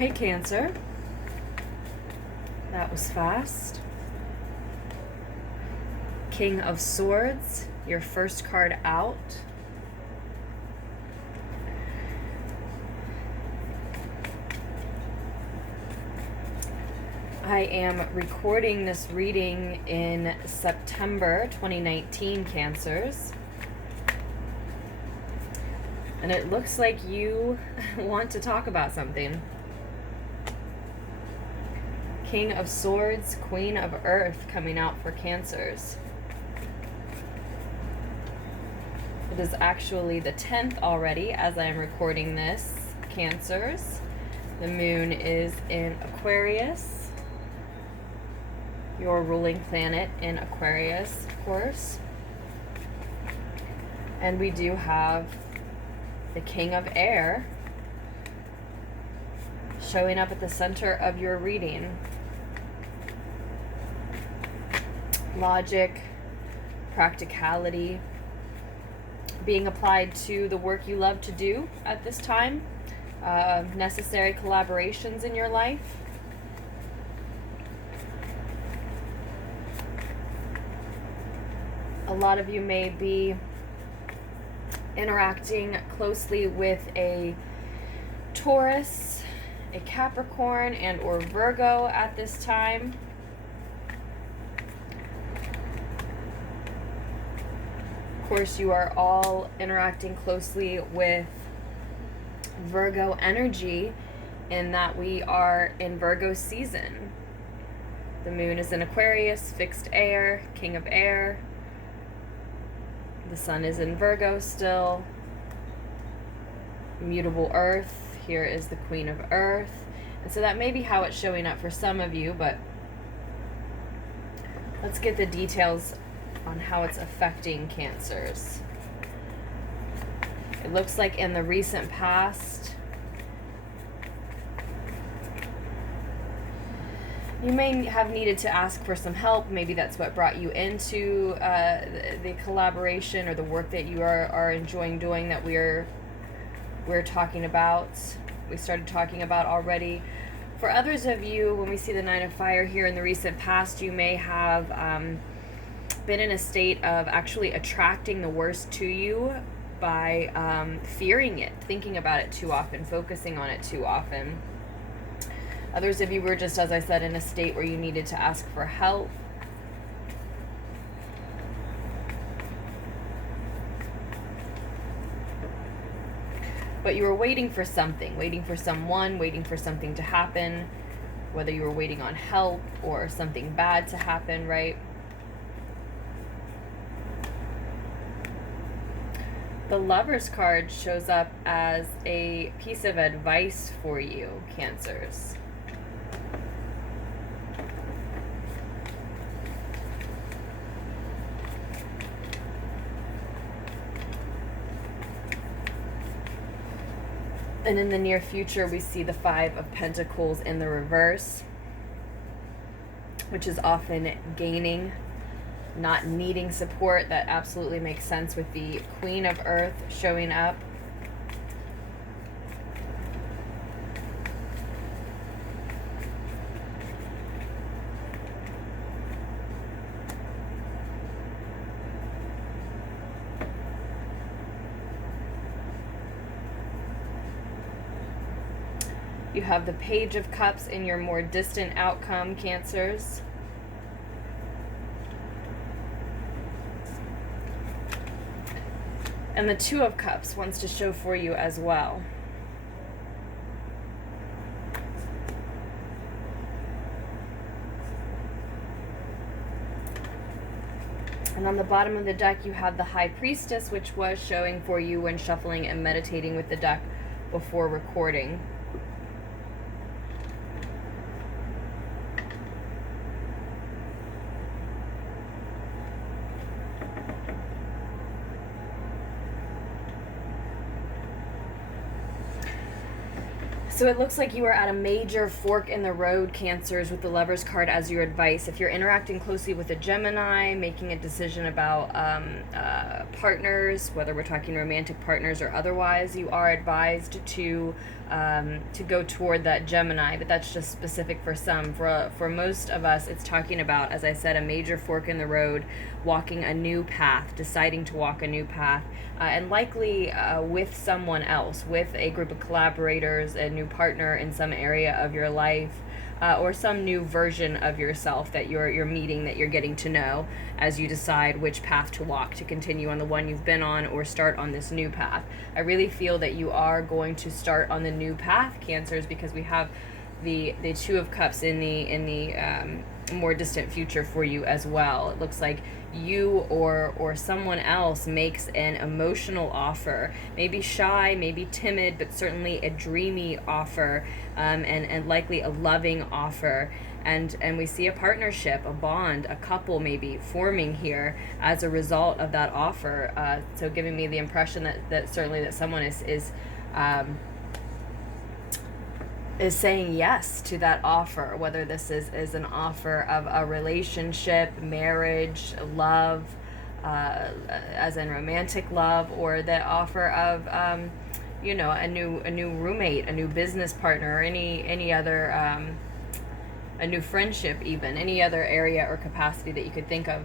Hey Cancer, that was fast. King of Swords, your first card out. I am recording this reading in September 2019, Cancers. And it looks like you want to talk about something. King of Swords, Queen of Earth coming out for Cancers. It is actually the 10th already as I am recording this, Cancers. The moon is in Aquarius, your ruling planet in Aquarius, of course. And we do have the King of Air showing up at the center of your reading. Logic, practicality, being applied to the work you love to do at this time, necessary collaborations in your life. A lot of you may be interacting closely with a Taurus, a Capricorn, and or Virgo at this time. Of course, you are all interacting closely with Virgo energy in that we are in Virgo season. The moon is in Aquarius, fixed air, King of Air. The sun is in Virgo still. Mutable Earth. Here is the Queen of Earth. And so that may be how it's showing up for some of you, but let's get the details on how it's affecting Cancers. It looks like in the recent past, you may have needed to ask for some help. Maybe that's what brought you into the collaboration or the work that you are enjoying doing that we're talking about. We started talking about already. For others of you, when we see the Nine of Fire here in the recent past, you may have been in a state of actually attracting the worst to you by fearing it, thinking about it too often, focusing on it too often. Others of you were just, as I said, in a state where you needed to ask for help. But you were waiting for something, waiting for someone, waiting for something to happen, whether you were waiting on help or something bad to happen, right? The Lover's card shows up as a piece of advice for you, Cancers. And in the near future, we see the Five of Pentacles in the reverse, which is often gaining, not needing support. That absolutely makes sense with the Queen of Earth showing up. You have the Page of Cups in your more distant outcome, Cancers. And the Two of Cups wants to show for you as well. And on the bottom of the deck, you have the High Priestess, which was showing for you when shuffling and meditating with the deck before recording. So it looks like you are at a major fork in the road, Cancers, with the Lover's card as your advice. If you're interacting closely with a Gemini, making a decision about partners, whether we're talking romantic partners or otherwise, you are advised to go toward that Gemini, but that's just specific for some. For most of us, it's talking about, as I said, a major fork in the road, walking a new path, deciding to walk a new path, and likely with someone else, with a group of collaborators, a new partner in some area of your life, or some new version of yourself that you're meeting, that you're getting to know as you decide which path to walk, to continue on the one you've been on or start on this new path. I really feel that you are going to start on the new path, Cancers, because we have the Two of Cups in the more distant future for you as well. It looks like you or someone else makes an emotional offer, maybe shy, maybe timid, but certainly a dreamy offer, and likely a loving offer. And we see a partnership, a bond, a couple maybe forming here as a result of that offer. So giving me the impression that certainly that someone is saying yes to that offer, whether this is an offer of a relationship, marriage, love, as in romantic love, or the offer of a new roommate, a new business partner, or any other a new friendship, even any other area or capacity that you could think of.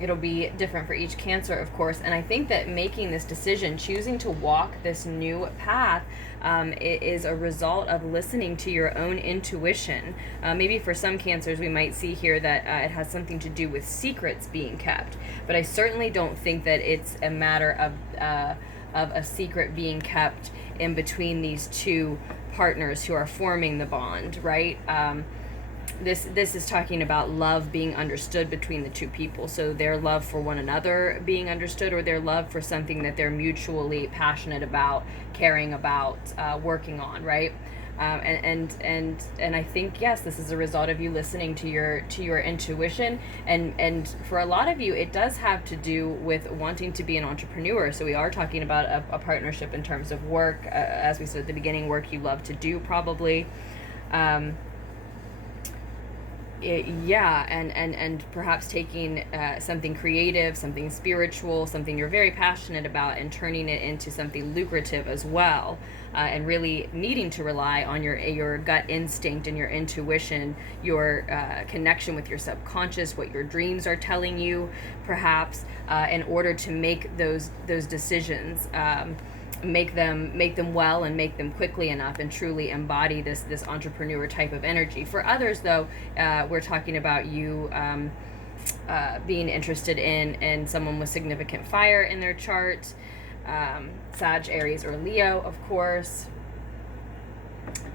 It'll be different for each Cancer, of course, and I think that making this decision, choosing to walk this new path, it is a result of listening to your own intuition. Maybe for some Cancers, we might see here that it has something to do with secrets being kept, but I certainly don't think that it's a matter of a secret being kept in between these two partners who are forming the bond, right? This is talking about love being understood between the two people. So their love for one another being understood, or their love for something that they're mutually passionate about, caring about, working on, right? And I think, yes, this is a result of you listening to your intuition, and for a lot of you, it does have to do with wanting to be an entrepreneur. So we are talking about a partnership in terms of work, as we said at the beginning, work you love to do, probably. And perhaps taking something creative, something spiritual, something you're very passionate about, and turning it into something lucrative as well, and really needing to rely on your gut instinct and your intuition, your connection with your subconscious, what your dreams are telling you, perhaps, in order to make those decisions. Make them well and make them quickly enough, and truly embody this entrepreneur type of energy. For others, though, we're talking about you being interested in someone with significant fire in their chart, Sag, Aries, or Leo, of course.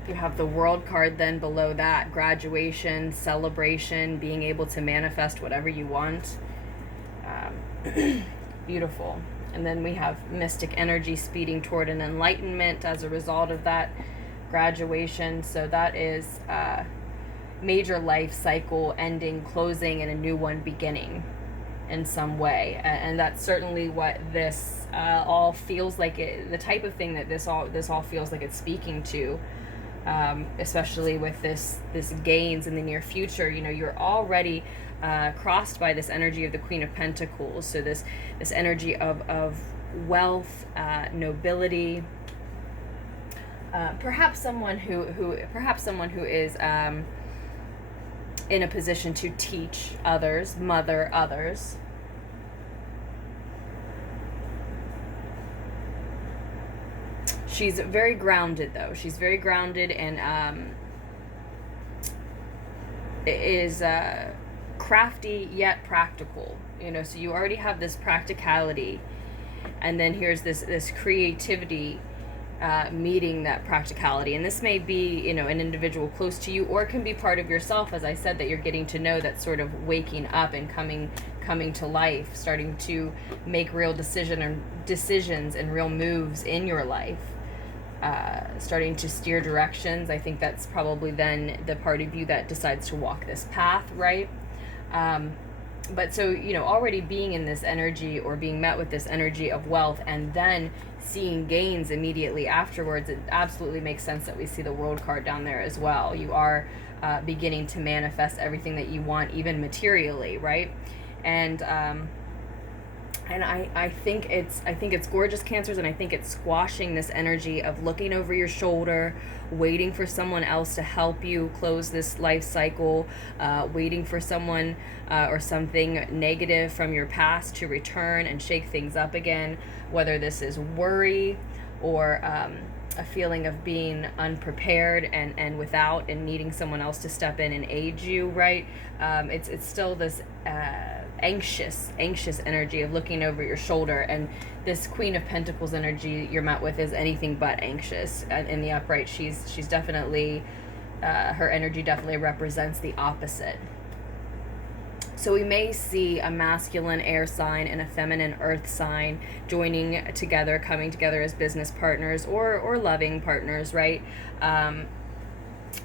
You have the World card then below that, graduation, celebration, being able to manifest whatever you want. Beautiful. And then we have mystic energy speeding toward an enlightenment as a result of that graduation. So that is major life cycle ending, closing, and a new one beginning in some way. And that's certainly what this all feels like, the type of thing that this all feels like it's speaking to. Especially with this gains in the near future. You're already crossed by this energy of the Queen of Pentacles. So this energy of wealth, nobility. Perhaps someone who is in a position to teach others, mother others. She's very grounded, though. She's very grounded, and is crafty yet practical. So you already have this practicality, and then here's this creativity meeting that practicality. And this may be, an individual close to you, or it can be part of yourself, as I said, that you're getting to know, that's sort of waking up and coming to life, starting to make real decisions and real moves in your life. Starting to steer directions. I think that's probably then the part of you that decides to walk this path, right? But so, you know, already being in this energy or being met with this energy of wealth and then seeing gains immediately afterwards, it absolutely makes sense that we see the World card down there as well. You are beginning to manifest everything that you want, even materially, right? And I think it's gorgeous, Cancers, and I think it's squashing this energy of looking over your shoulder, waiting for someone else to help you close this life cycle, waiting for someone or something negative from your past to return and shake things up again, whether this is worry or a feeling of being unprepared and without and needing someone else to step in and aid you, right? It's still this anxious energy of looking over your shoulder, and this Queen of Pentacles energy you're met with is anything but anxious. In the upright, she's definitely her energy definitely represents the opposite. So we may see a masculine air sign and a feminine earth sign joining together, coming together as business partners or loving partners, right? And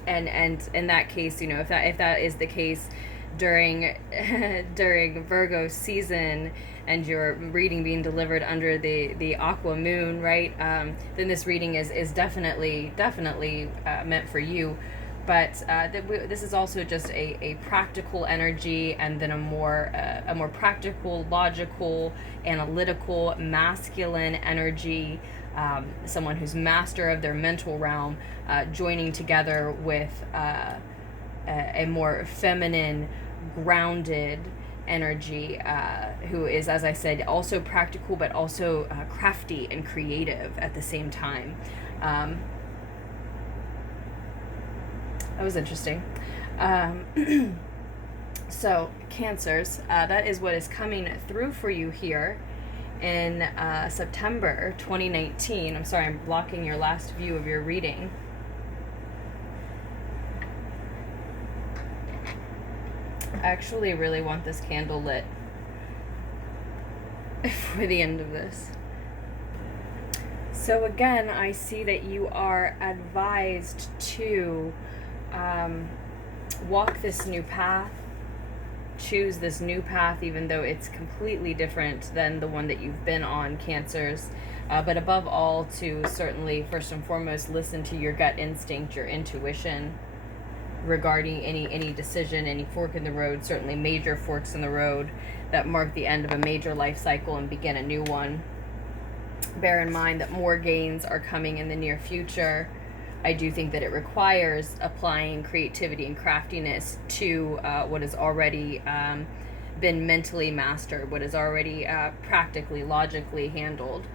in that case, you know, if that is the case during Virgo season and your reading being delivered under the aqua moon, right? Then this reading is definitely meant for you. But this is also just a practical energy, and then a more practical, logical, analytical, masculine energy. Someone who's master of their mental realm, joining together with a more feminine, grounded energy, who is, as I said, also practical, but also crafty and creative at the same time. That was interesting. So, Cancers, that is what is coming through for you here in September 2019. I'm sorry, I'm blocking your last view of your reading. I actually really want this candle lit for the end of this. So again, I see that you are advised to walk this new path, choose this new path, even though it's completely different than the one that you've been on, Cancers. But above all, to certainly, first and foremost, listen to your gut instinct, your intuition, regarding any decision, any fork in the road, certainly major forks in the road that mark the end of a major life cycle and begin a new one. Bear in mind that more gains are coming in the near future. I do think that it requires applying creativity and craftiness to what has already been mentally mastered, what is already practically, logically handled.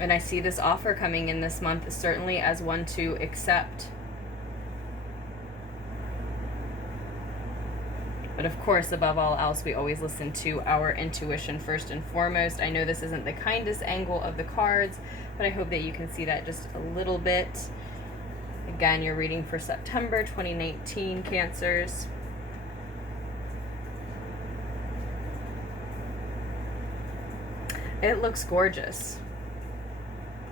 And I see this offer coming in this month certainly as one to accept. But of course, above all else, we always listen to our intuition first and foremost. I know this isn't the kindest angle of the cards, but I hope that you can see that just a little bit. Again, you're reading for September 2019, Cancers. It looks gorgeous.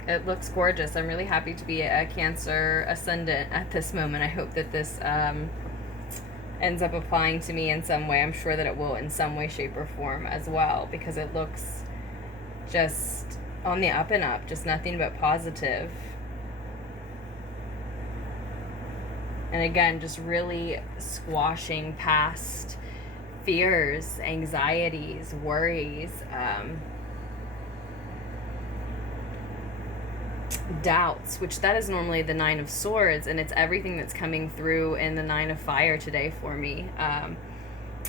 It looks gorgeous. I'm really happy to be a Cancer ascendant at this moment. I hope that this ends up applying to me in some way. I'm sure that it will in some way, shape, or form as well, because it looks just on the up and up, just nothing but positive. And again, just really squashing past fears, anxieties, worries, doubts, which that is normally the Nine of Swords, and it's everything that's coming through in the Nine of Fire today for me.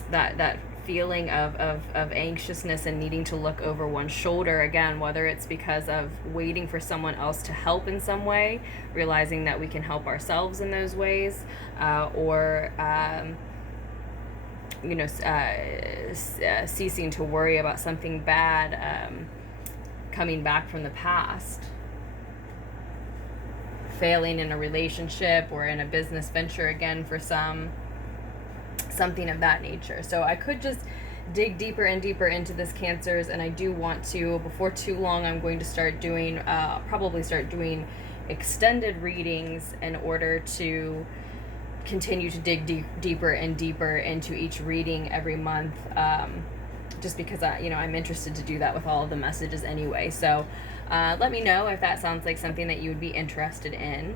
That feeling of anxiousness and needing to look over one's shoulder, again, whether it's because of waiting for someone else to help in some way, realizing that we can help ourselves in those ways, or ceasing to worry about something bad coming back from the past. Failing in a relationship or in a business venture, again, for something of that nature. So I could just dig deeper and deeper into this, Cancers, and I do want to, before too long, I'm going to start doing, probably start doing extended readings in order to continue to dig deeper and deeper into each reading every month, just because I'm interested to do that with all of the messages anyway. So let me know if that sounds like something that you would be interested in.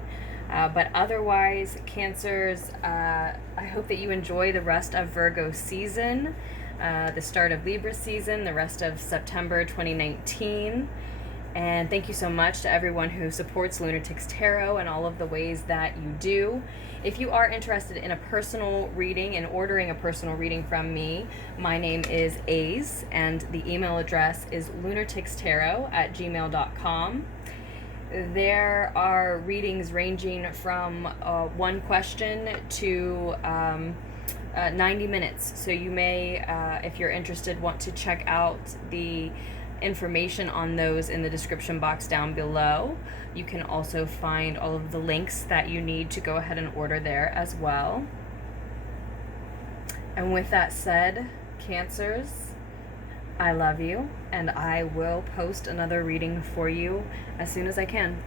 But otherwise, Cancers, I hope that you enjoy the rest of Virgo season, the start of Libra season, the rest of September 2019. And thank you so much to everyone who supports Lunartics Tarot and all of the ways that you do. If you are interested in a personal reading and ordering a personal reading from me, my name is Aze, and the email address is lunarticstarot@gmail.com. There are readings ranging from one question to 90 minutes. So you may, if you're interested, want to check out the information on those in the description box down below. You can also find all of the links that you need to go ahead and order there as well. And with that said, Cancers, I love you, and I will post another reading for you as soon as I can.